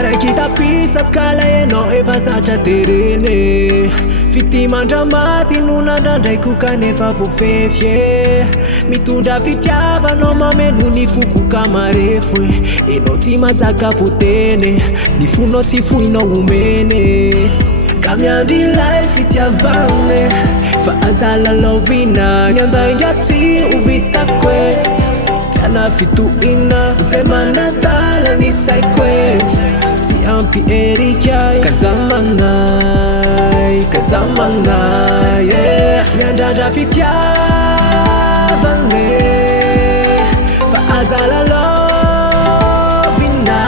Marakita pisa kala eno efa zatra terene Fity mandramati nunandandray koka nefa voafefy Mitondra fitiavanao mameno ny foko kamarefo Enao tsy mazaka votene Ny fonao tsy fohinao omene Ka miandry ilay fitiavane Fa azalalovina Ny andainga tsy ho vitako Tiana fitohina Zay manadala ny saiko Tsy ampy erika Kazamanay Miandrandra fitiavane Fa azalalovina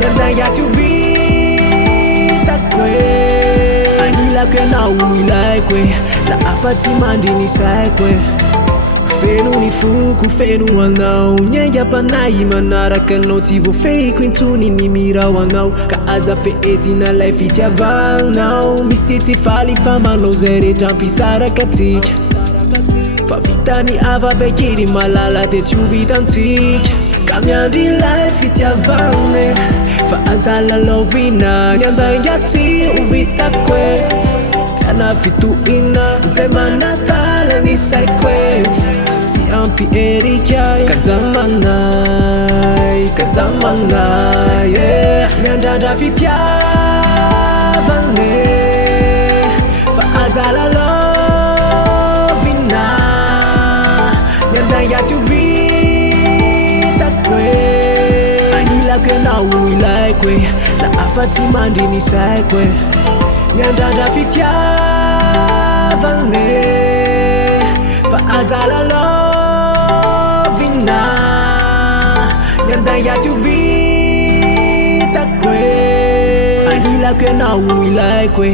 Ny andainga tsy ho vitako Anilako ianao ilaiko La afa-tsy mandry ny saiko Feno ny foko, feno anao Nyaingam-panahy manaraka anao Tsy voafehiko intsony ny mirao anao Ka aza fehezina lay fitiavanao Misy tsy faly fa manao zay rehetra ampisaraka atsika Fa vita ny avavekiry malala de tsy ho vitantsika Ka miandry lay fitiavane Fa azalalovina Ny andainga tsy ho vitako Tiana fitohina Zay manadala ny saiko Tsy ampy erika Kazamanay Miandrandra fitiavane Fa azalalovina Ny andainga tsy ho vitako Anilako ianao ilaiko La afa-tsy mandry ny saiko Miandrandra fitiavane Fa azalalovina Ny andainga tsy ho vitako Anilako ianao ilaiko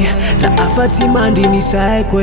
La afa-tsy mandry ny saiko